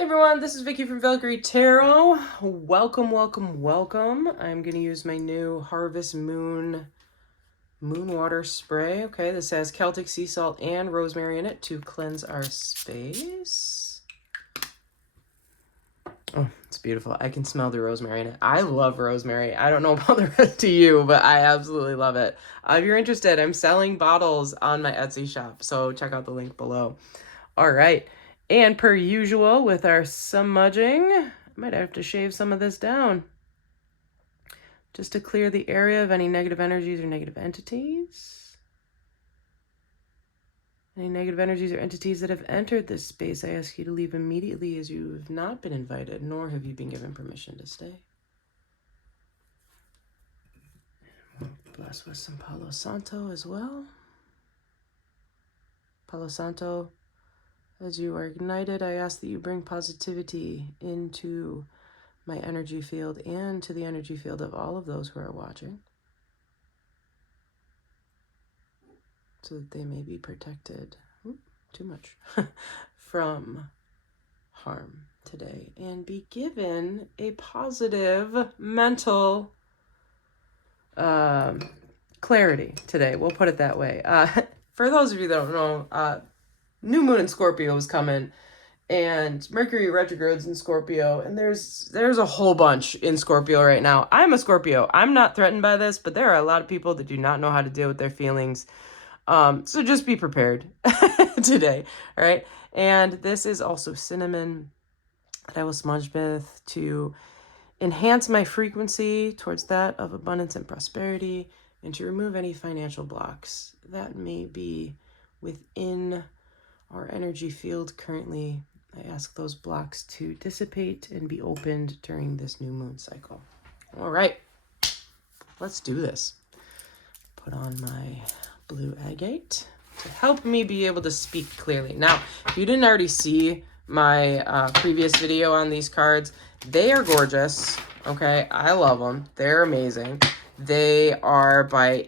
Hey everyone, this is Vicky from Valkyrie Tarot. Welcome, welcome, welcome. I'm going to use my new Harvest Moon water spray. Okay, this has Celtic sea salt and rosemary in it to cleanse our space. Oh, it's beautiful. I can smell the rosemary in it. I love rosemary. I don't know about the rest of you, but I absolutely love it. If you're interested, I'm selling bottles on my Etsy shop, so check out the link below. All right. And per usual with our smudging, I might have to shave some of this down just to clear the area of any negative energies or negative entities. Any negative energies or entities that have entered this space, I ask you to leave immediately, as you have not been invited, nor have you been given permission to stay. Bless with some Palo Santo as well. Palo Santo, as you are ignited, I ask that you bring positivity into my energy field and to the energy field of all of those who are watching, so that they may be protected, too much, from harm today, and be given a positive mental clarity today. We'll put it that way. For those of you that don't know, New Moon in Scorpio is coming, and Mercury retrogrades in Scorpio, and there's a whole bunch in Scorpio right now. I'm a Scorpio. I'm not threatened by this, but there are a lot of people that do not know how to deal with their feelings. So just be prepared today, all right? And this is also cinnamon that I will smudge with to enhance my frequency towards that of abundance and prosperity, and to remove any financial blocks that may be within our energy field currently. I ask those blocks to dissipate and be opened during this new moon cycle. All right, let's do this. Put on my blue agate to help me be able to speak clearly. Now, if you didn't already see my previous video on these cards, they are gorgeous. Okay, I love them. They're amazing. They are by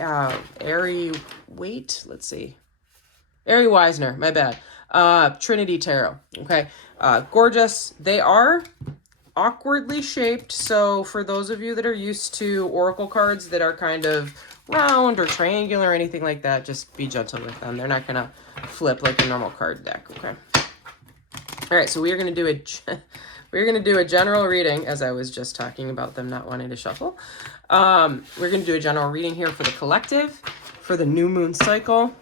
Ari Weisner, my bad. Trinity Tarot. Okay. Gorgeous. They are awkwardly shaped. So for those of you that are used to oracle cards that are kind of round or triangular or anything like that, just be gentle with them. They're not going to flip like a normal card deck. Okay. All right. So we're going to do a general reading, as I was just talking about them not wanting to shuffle. We're going to do a general reading here for the collective, for the new moon cycle,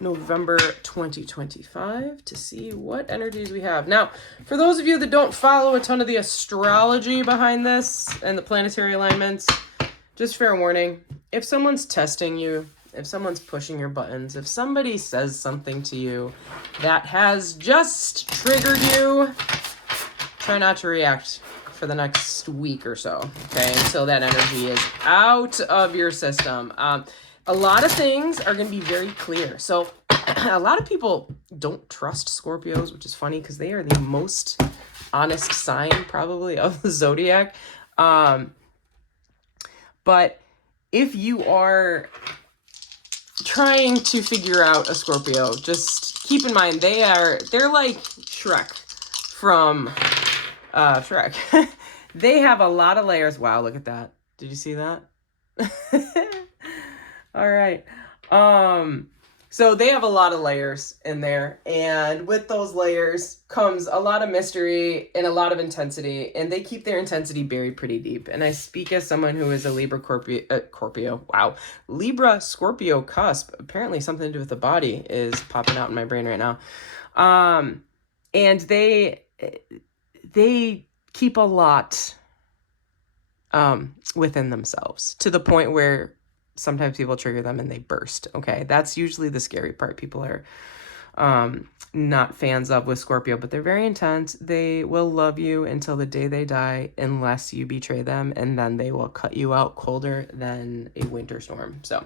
November 2025, to see what energies we have. Now, for those of you that don't follow a ton of the astrology behind this and the planetary alignments, just fair warning, if someone's testing you, if someone's pushing your buttons, if somebody says something to you that has just triggered you, try not to react for the next week or so, okay, until that energy is out of your system. A lot of things are going to be very clear. So a lot of people don't trust Scorpios, which is funny because they are the most honest sign probably of the zodiac. But if you are trying to figure out a Scorpio, just keep in mind they're like Shrek from Shrek. They have a lot of layers. Wow, look at that. Did you see that? All right. So they have a lot of layers in there, and with those layers comes a lot of mystery and a lot of intensity, and they keep their intensity buried pretty deep. And I speak as someone who is a Libra Scorpio cusp. Apparently something to do with the body is popping out in my brain right now. And they keep a lot within themselves, to the point where sometimes people trigger them and they burst. Okay, that's usually the scary part. People are not fans of with Scorpio, but they're very intense. They will love you until the day they die, unless you betray them, and then they will cut you out colder than a winter storm. So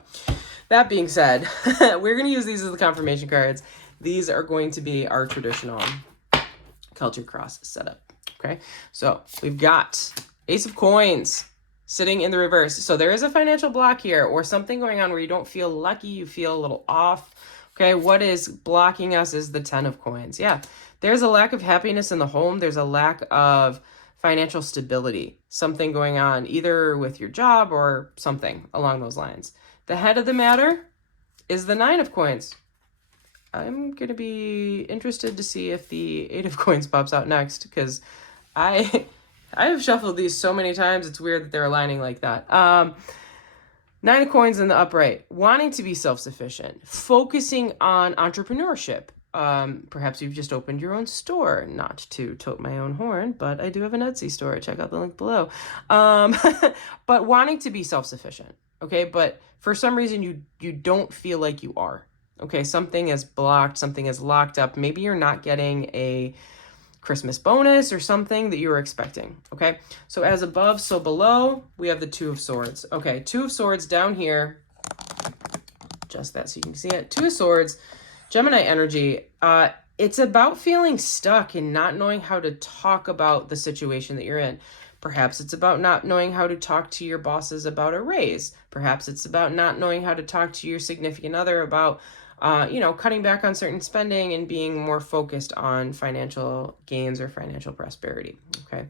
that being said, we're going to use these as the confirmation cards. These are going to be our traditional Culture Cross setup. Okay, so we've got Ace of Coins sitting in the reverse. So there is a financial block here, or something going on where you don't feel lucky, you feel a little off. Okay, what is blocking us is the 10 of Coins. Yeah, There's a lack of happiness in the home. There's a lack of financial stability, something going on either with your job or something along those lines. The head of the matter is the Nine of Coins. I'm going to be interested to see if the Eight of Coins pops out next, because I have shuffled these so many times. It's weird that they're aligning like that. Nine of Coins in the upright, wanting to be self-sufficient, focusing on entrepreneurship. Perhaps you've just opened your own store, not to tote my own horn, but I do have an Etsy store. Check out the link below. But wanting to be self-sufficient, okay? But for some reason, you don't feel like you are, okay? Something is blocked, something is locked up. Maybe you're not getting a Christmas bonus or something that you were expecting, okay? So as above, so below, we have the Two of Swords. Okay, Two of Swords down here, just that so you can see it. Two of Swords, Gemini energy. It's about feeling stuck and not knowing how to talk about the situation that you're in. Perhaps it's about not knowing how to talk to your bosses about a raise. Perhaps it's about not knowing how to talk to your significant other about cutting back on certain spending and being more focused on financial gains or financial prosperity, okay?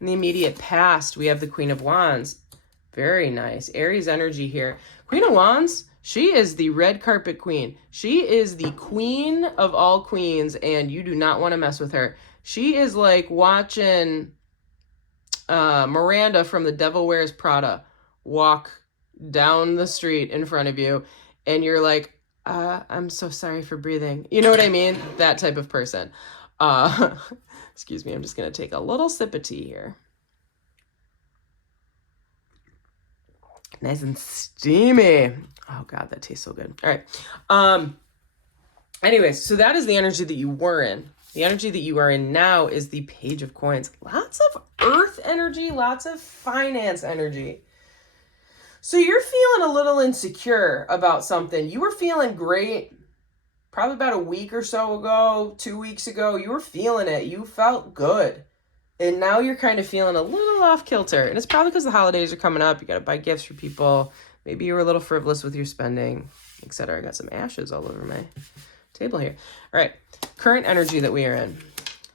In the immediate past, we have the Queen of Wands. Very nice. Aries energy here. Queen of Wands, she is the red carpet queen. She is the queen of all queens, and you do not want to mess with her. She is like watching Miranda from The Devil Wears Prada walk down the street in front of you, and you're like, I'm so sorry for breathing. You know what I mean? That type of person. Excuse me, I'm just going to take a little sip of tea here. Nice and steamy. Oh God, that tastes so good. All right. Anyways, so that is the energy that you were in. The energy that you are in now is the Page of Coins. Lots of earth energy, lots of finance energy. So you're feeling a little insecure about something. You were feeling great probably about a week or so ago, 2 weeks ago. You were feeling it. You felt good. And now you're kind of feeling a little off kilter. And it's probably because the holidays are coming up. You got to buy gifts for people. Maybe you were a little frivolous with your spending, etc. I got some ashes all over my table here. All right. Current energy that we are in.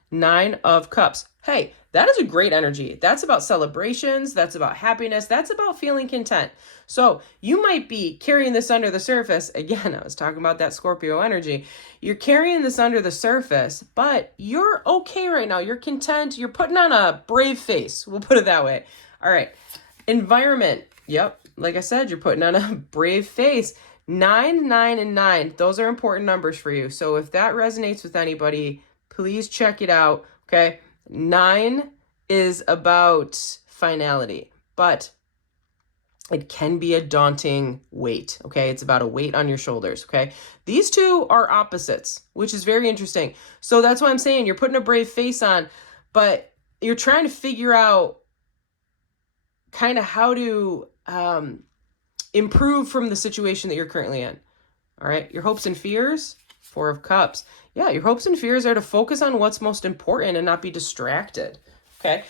Nine of Cups. Hey, that is a great energy. That's about celebrations. That's about happiness. That's about feeling content. So you might be carrying this under the surface. Again, I was talking about that Scorpio energy. You're carrying this under the surface, but you're okay right now. You're content. You're putting on a brave face. We'll put it that way. All right. Environment. Yep. Like I said, you're putting on a brave face. 9, 9, and 9. Those are important numbers for you. So if that resonates with anybody, please check it out. Okay. 9 is about finality, but it can be a daunting weight, okay? It's about a weight on your shoulders, okay? These two are opposites, which is very interesting. So that's why I'm saying you're putting a brave face on, but you're trying to figure out kind of how to improve from the situation that you're currently in, all right? Your hopes and fears, 4 of Cups. Yeah, your hopes and fears are to focus on what's most important and not be distracted, okay?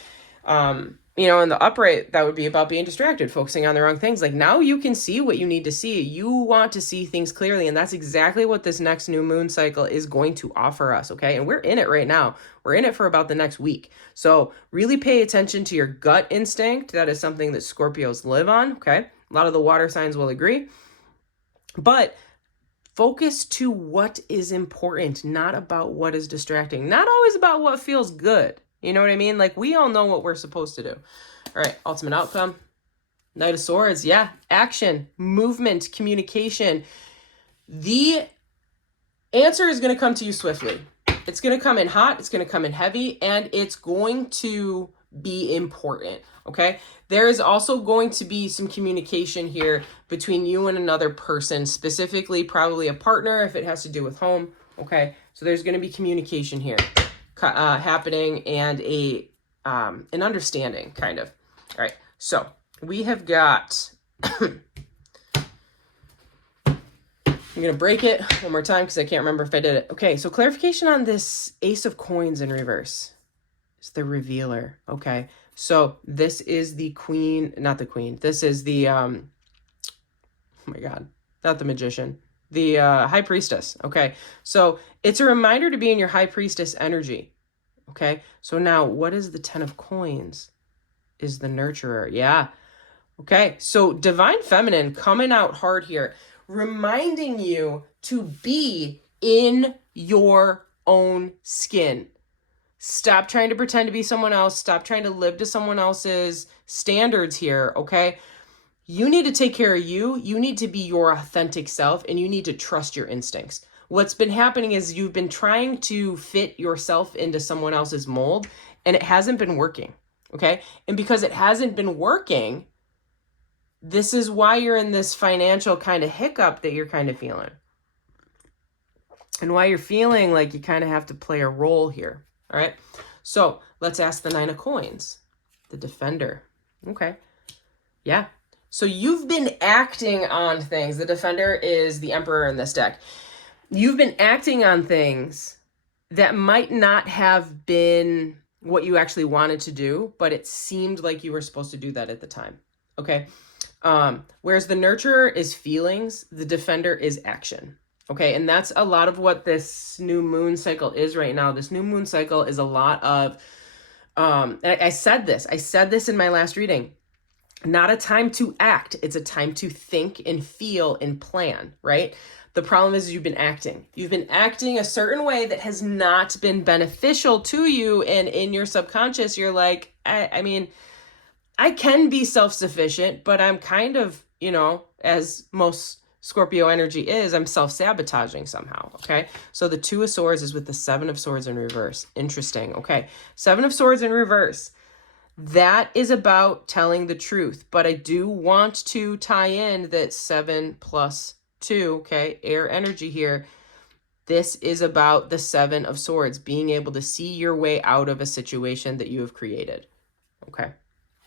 In the upright, that would be about being distracted, focusing on the wrong things. Like now you can see what you need to see. You want to see things clearly, and that's exactly what this next new moon cycle is going to offer us, okay? And we're in it right now. We're in it for about the next week. So really pay attention to your gut instinct. That is something that Scorpios live on, okay? A lot of the water signs will agree. But focus to what is important, not about what is distracting. Not always about what feels good. You know what I mean? Like, we all know what we're supposed to do. All right, ultimate outcome. Knight of Swords. Yeah, action, movement, communication. The answer is going to come to you swiftly. It's going to come in hot. It's going to come in heavy. And it's going to be important, okay? There is also going to be some communication here between you and another person, specifically probably a partner if it has to do with home, okay? So there's going to be communication here happening and an understanding, kind of. All right, so we have got... I'm going to break it one more time because I can't remember if I did it. Okay, so clarification on this Ace of Coins in reverse. It's the revealer. Okay, so this is the queen, not the queen. This is the, oh my God, not the magician. the High Priestess. Okay, so it's a reminder to be in your High Priestess energy. Okay, so now what is the 10 of Coins? Is the nurturer. Yeah. Okay, so Divine Feminine coming out hard here, reminding you to be in your own skin. Stop trying to pretend to be someone else. Stop trying to live to someone else's standards here, okay? You need to take care of you. You need to be your authentic self, and you need to trust your instincts. What's been happening is you've been trying to fit yourself into someone else's mold, and it hasn't been working, okay? And because it hasn't been working, this is why you're in this financial kind of hiccup that you're kind of feeling. And why you're feeling like you kind of have to play a role here. All right. So let's ask the 9 of Coins, the Defender. Okay. Yeah. So you've been acting on things. The Defender is the Emperor in this deck. You've been acting on things that might not have been what you actually wanted to do, but it seemed like you were supposed to do that at the time. Okay. Whereas the Nurturer is feelings, the Defender is action. Okay, and that's a lot of what this new moon cycle is right now. This new moon cycle is a lot of, I said this in my last reading, not a time to act. It's a time to think and feel and plan, right? The problem is you've been acting. You've been acting a certain way that has not been beneficial to you. And in your subconscious, you're like, I mean, I can be self-sufficient, but I'm kind of, as most Scorpio energy is, I'm self-sabotaging somehow, okay? So the 2 of Swords is with the 7 of Swords in reverse. Interesting, okay? 7 of Swords in reverse. That is about telling the truth, but I do want to tie in that 7 plus 2, okay? Air energy here. This is about the 7 of Swords, being able to see your way out of a situation that you have created, okay?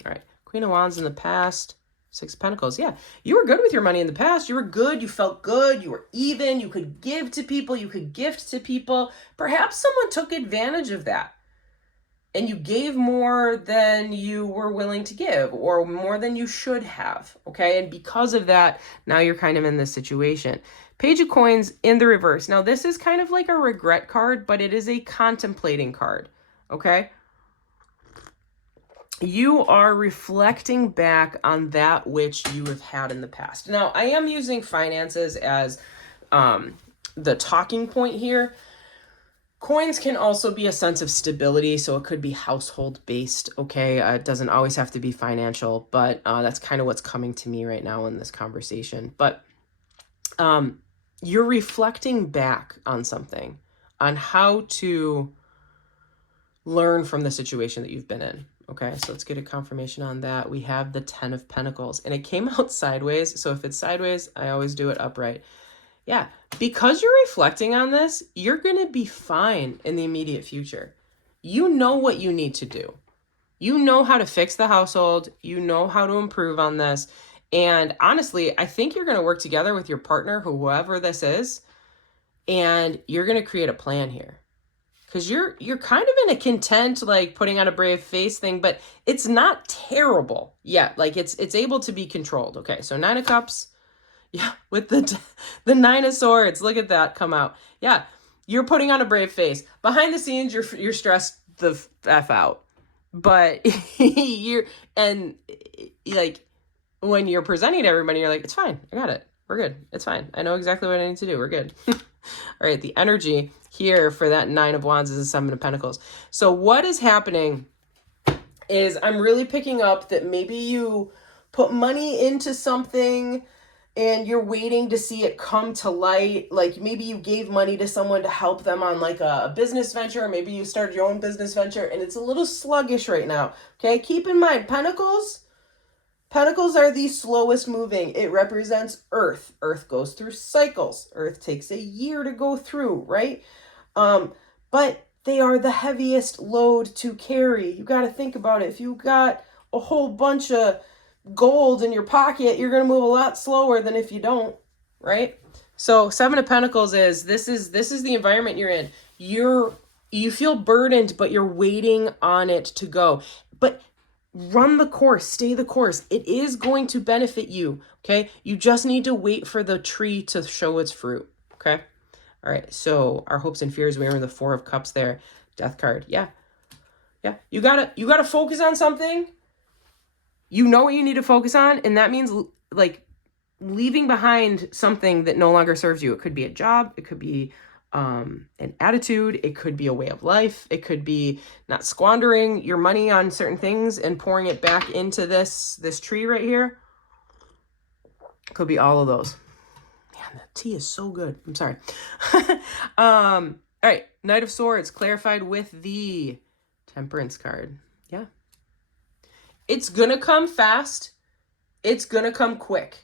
All right, Queen of Wands in the past. 6 of Pentacles. Yeah, you were good with your money in the past. You were good. You felt good. You were even. You could give to people. You could gift to people. Perhaps someone took advantage of that and you gave more than you were willing to give or more than you should have. Okay. And because of that, now you're kind of in this situation. Page of Coins in the reverse. Now, this is kind of like a regret card, but it is a contemplating card. Okay. You are reflecting back on that which you have had in the past. Now, I am using finances as the talking point here. Coins can also be a sense of stability, so it could be household based, okay? It doesn't always have to be financial, but that's kind of what's coming to me right now in this conversation. But you're reflecting back on something, on how to learn from the situation that you've been in. Okay, so let's get a confirmation on that. We have the 10 of Pentacles, and it came out sideways. So if it's sideways, I always do it upright. Yeah, because you're reflecting on this, you're going to be fine in the immediate future. You know what you need to do. You know how to fix the household. You know how to improve on this. And honestly, I think you're going to work together with your partner, whoever this is, and you're going to create a plan here. Because you're kind of in a content, like putting on a brave face thing, but it's not terrible yet. Like it's able to be controlled. Okay, so 9 of Cups, yeah, with the 9 of Swords. Look at that come out. Yeah, you're putting on a brave face. Behind the scenes, you're stressed the F out. But like when you're presenting to everybody, you're like, it's fine. I got it. We're good. It's fine. I know exactly what I need to do. We're good. All right, the energy here for that 9 of Wands is a 7 of Pentacles. So what is happening is I'm really picking up that maybe you put money into something and you're waiting to see it come to light. Like maybe you gave money to someone to help them on like a business venture, or maybe you started your own business venture and it's a little sluggish right now. Okay, keep in mind, Pentacles are the slowest moving. It represents Earth. Earth goes through cycles. Earth takes a year to go through, right? But they are the heaviest load to carry. You got to think about it. If you got a whole bunch of gold in your pocket, you're going to move a lot slower than if you don't, right? So 7 of Pentacles is this is the environment you're in. You feel burdened, but you're waiting on it to go. But run the course, stay the course. It is going to benefit you, okay? You just need to wait for the tree to show its fruit, okay? All right, so our hopes and fears, we were in the Four of Cups there. Death card, yeah. Yeah, you gotta focus on something. You know what you need to focus on, and that means like leaving behind something that no longer serves you. It could be a job, it could be an attitude, it could be a way of life, it could be not squandering your money on certain things and pouring it back into this tree right here. It could be all of those. Man, that tea is so good. I'm sorry. All right, Knight of Swords clarified with the Temperance card. Yeah. It's gonna come fast. It's gonna come quick.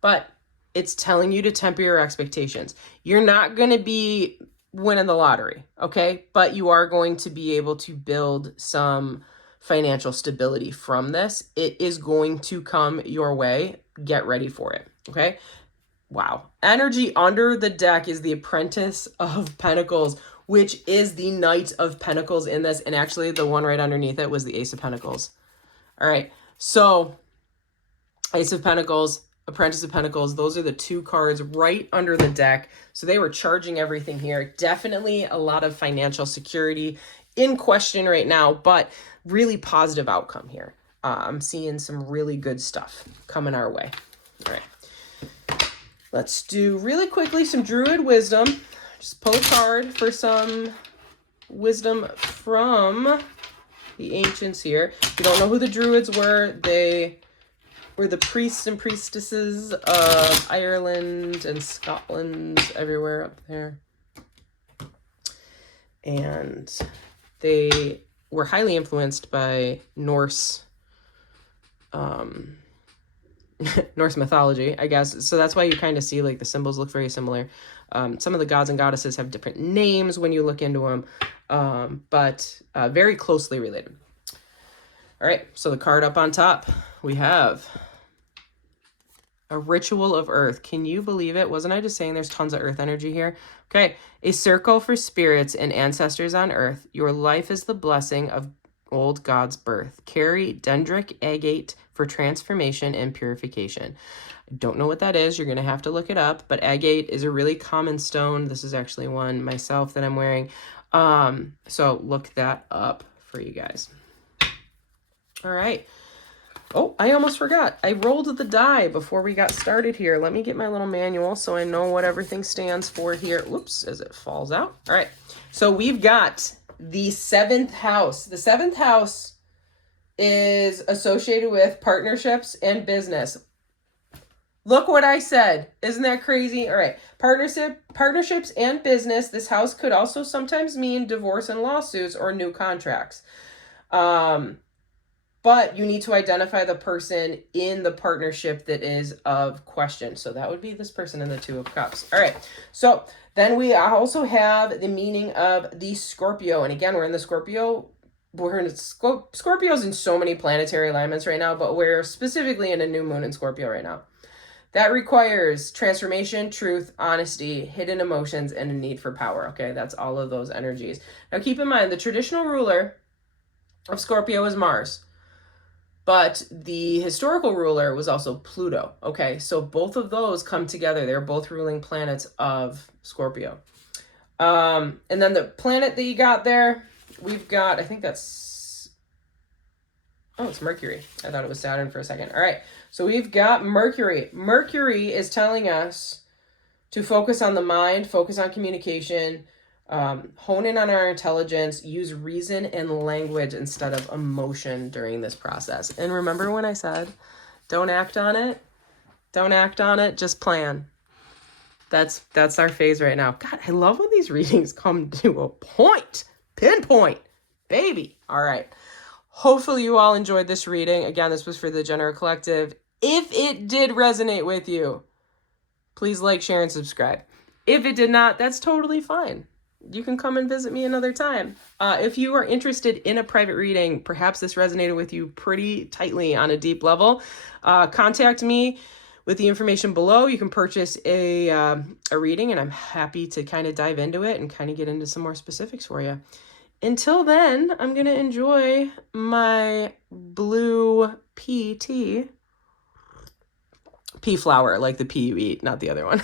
But it's telling you to temper your expectations. You're not gonna be winning the lottery, okay? But you are going to be able to build some financial stability from this. It is going to come your way. Get ready for it, okay? Wow. Energy under the deck is the Apprentice of Pentacles, which is the Knight of Pentacles in this. And actually the one right underneath it was the Ace of Pentacles. All right. So Ace of Pentacles, Apprentice of Pentacles, those are the two cards right under the deck. So they were charging everything here. Definitely a lot of financial security in question right now, but really positive outcome here. I'm seeing some really good stuff coming our way. All right. Let's do really quickly some Druid wisdom. Just pull a card for some wisdom from the ancients here. If you don't know who the Druids were, they were the priests and priestesses of Ireland and Scotland, everywhere up there. And they were highly influenced by Norse Norse mythology, I guess. So that's why you kind of see like the symbols look very similar. Some of the gods and goddesses have different names when you look into them, but very closely related. All right, so the card up on top, we have a Ritual of Earth. Can you believe it? Wasn't I just saying there's tons of earth energy here? Okay, a circle for spirits and ancestors on earth. Your life is the blessing of old God's birth. Carry dendric agate for transformation and purification. I don't know what that is. You're going to have to look it up, but agate is a really common stone. This is actually one myself that I'm wearing. So look that up for you guys. All right. Oh, I almost forgot. I rolled the die before we got started here. Let me get my little manual so I know what everything stands for here. Whoops, as it falls out. All right. So we've got the 7th house. The 7th house is associated with partnerships and business. Look what I said. Isn't that crazy? All right. Partnerships and business. This house could also sometimes mean divorce and lawsuits or new contracts. But you need to identify the person in the partnership that is of question. So that would be this person in the 2 of Cups. All right. So then we also have the meaning of the Scorpio. And again, we're in the Scorpio. We're in Scorpio's in so many planetary alignments right now, but we're specifically in a new moon in Scorpio right now. That requires transformation, truth, honesty, hidden emotions, and a need for power. Okay, that's all of those energies. Now keep in mind, the traditional ruler of Scorpio is Mars. But the historical ruler was also Pluto. Okay, so both of those come together. They're both ruling planets of Scorpio. And then the planet that you got there, we've got, I think that's, oh, it's Mercury. I thought it was Saturn for a second. All right, so we've got Mercury. Mercury is telling us to focus on the mind, focus on communication, hone in on our intelligence, use reason and language instead of emotion during this process. And remember when I said, don't act on it? Don't act on it, just plan. That's our phase right now. God, I love when these readings come to a point. Pinpoint, baby. All right. Hopefully you all enjoyed this reading. Again, this was for the General Collective. If it did resonate with you, please like, share, and subscribe. If it did not, that's totally fine. You can come and visit me another time. If you are interested in a private reading, perhaps this resonated with you pretty tightly on a deep level, contact me with the information below. You can purchase a reading, and I'm happy to kind of dive into it and kind of get into some more specifics for you. until then, I'm going to enjoy my blue pea tea. Pea flower, like the pea you eat, not the other one.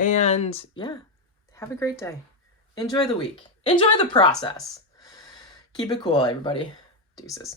And yeah, have a great day. Enjoy the week. Enjoy the process. Keep it cool, everybody. Deuces.